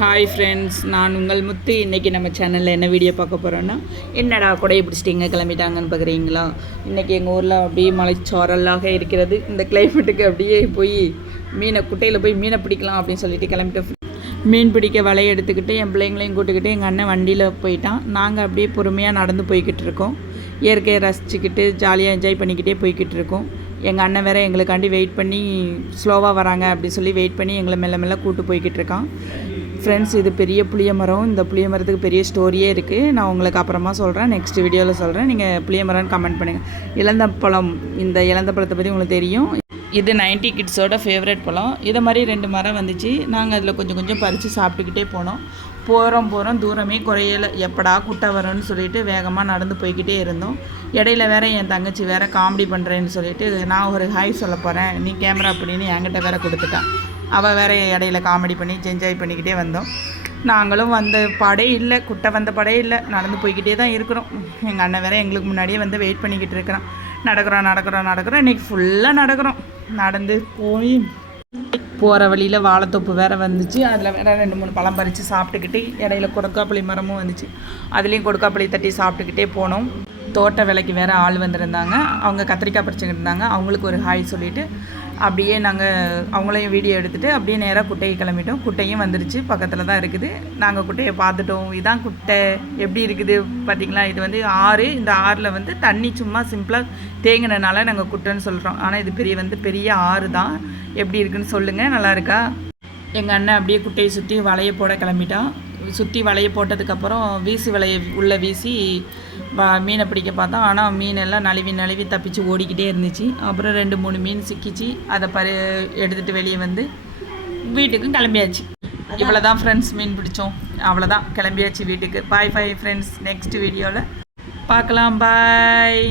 Hi friends, நான் உங்கள் முத்து. இன்றைக்கி நம்ம சேனலில் என்ன வீடியோ பார்க்க போகிறோன்னா, என்னடா கொடையை பிடிச்சிட்டு கிளம்பிட்டாங்கன்னு பார்க்குறீங்களா? இன்றைக்கி எங்கள் ஊரில் அப்படியே மலைச்சாரலாக இருக்கிறது. இந்த கிளைமேட்டுக்கு அப்படியே போய் குட்டையில் போய் மீனை பிடிக்கலாம் அப்படின்னு சொல்லிட்டு கிளம்பிட்டு மீன் பிடிக்க வலையை எடுத்துக்கிட்டு என் பிள்ளைங்களையும் கூட்டுக்கிட்டு எங்கள் அண்ணன் வண்டியில் போயிட்டான். நாங்கள் அப்படியே பொறுமையாக நடந்து போய்கிட்டு இருக்கோம். இயற்கையை ரசிச்சுக்கிட்டு ஜாலியாக என்ஜாய் பண்ணிக்கிட்டே போய்கிட்டு இருக்கோம். எங்கள் அண்ணன் வேறு எங்களுக்காண்டி வெயிட் பண்ணி ஸ்லோவாக வராங்க அப்படி சொல்லி வெயிட் பண்ணி எங்களை மெல்ல கூட்டு போய்கிட்டு இருக்கான். ஃப்ரெண்ட்ஸ், இது பெரிய புளிய மரம். இந்த புளிய மரத்துக்கு பெரிய ஸ்டோரியே இருக்குது. நான் உங்களுக்கு அப்புறமா சொல்கிறேன், நெக்ஸ்ட் வீடியோவில் சொல்கிறேன். நீங்கள் புளிய மரம்னு கமெண்ட் பண்ணுங்கள். இலந்த பழம், இந்த இலந்த பழத்தை பற்றி உங்களுக்கு தெரியும். இது 90 கிட்ஸோட ஃபேவரட் பழம். இதை மாதிரி 2 மரம் வந்துச்சு. நாங்கள் அதில் கொஞ்சம் பறித்து சாப்பிட்டுக்கிட்டே போனோம். போகிறோம் தூரமே குறையலை. எப்படா குட்டை வரும்னு சொல்லிட்டு வேகமாக நடந்து போய்கிட்டே இருந்தோம். இடையில வேறு என் தங்கச்சி வேறு காமெடி பண்ணுறேன்னு சொல்லிட்டு நான் ஒரு ஹாய் சொல்ல போகிறேன், நீ கேமரா அப்படின்னு என்கிட்ட வேறு கொடுத்துட்டான். அவள் வேறு இடையில காமெடி பண்ணி என்ஜாய் பண்ணிக்கிட்டே வந்தோம். நாங்களும் வந்த படே இல்லை, குட்டை வந்த படே இல்லை. நடந்து போய்கிட்டே தான் இருக்கிறோம். எங்கள் அண்ணன் வேறு எங்களுக்கு முன்னாடியே வந்து வெயிட் பண்ணிக்கிட்டு இருக்கிறான். நடக்கிறோம். இன்றைக்கி ஃபுல்லாக நடந்து போய் போகிற வழியில் வாழைத்தோப்பு வேறு வந்துச்சு. அதில் வேறு 2-3 பழம் பறித்து சாப்பிட்டுக்கிட்டு இடையில கொடுக்காப்புளி மரமும் வந்துச்சு. அதுலேயும் கொடுக்காப்புளி தட்டி சாப்பிட்டுக்கிட்டே போனோம். தோட்ட வேலைக்கு வேறு ஆள் வந்திருந்தாங்க. அவங்க கத்திரிக்காய் பறிச்சுக்கிட்டு இருந்தாங்க. அவங்களுக்கு ஒரு ஹாய் சொல்லிவிட்டு அப்படியே நாங்கள் அவங்களையும் வீடியோ எடுத்துகிட்டு அப்படியே நேராக குட்டையை கிளம்பிட்டோம். குட்டையும் வந்துருச்சு, பக்கத்தில் தான் இருக்குது. நாங்கள் குட்டையை பார்த்துட்டோம். இதான் குட்டை எப்படி இருக்குது பார்த்திங்களா? இது வந்து ஆறு. இந்த ஆறில் வந்து தண்ணி சும்மா சிம்பிளாக தேங்கினனால நாங்கள் குட்டைன்னு சொல்கிறோம். ஆனால் இது பெரிய ஆறு தான். எப்படி இருக்குன்னு சொல்லுங்கள், நல்லா இருக்கா? எங்கள் அண்ணன் அப்படியே குட்டையை சுற்றி வலையை போட கிளம்பிட்டான். சுற்றி வலையை போட்டதுக்கப்புறம் வலையை உள்ளே வீசி மீனை பிடிக்க பார்த்தோம். ஆனால் மீனெல்லாம் நழுவி தப்பிச்சு ஓடிக்கிட்டே இருந்துச்சு. அப்புறம் 2-3 மீன் சிக்கிச்சு. அதை எடுத்துகிட்டு வெளியே வந்து வீட்டுக்கும் கிளம்பியாச்சு. இவ்வளோ தான் ஃப்ரெண்ட்ஸ், மீன் பிடிச்சோம். அவ்வளோதான், கிளம்பியாச்சு வீட்டுக்கு. பாய் ஃப்ரெண்ட்ஸ், நெக்ஸ்ட் வீடியோவில் பார்க்கலாம். பாய்.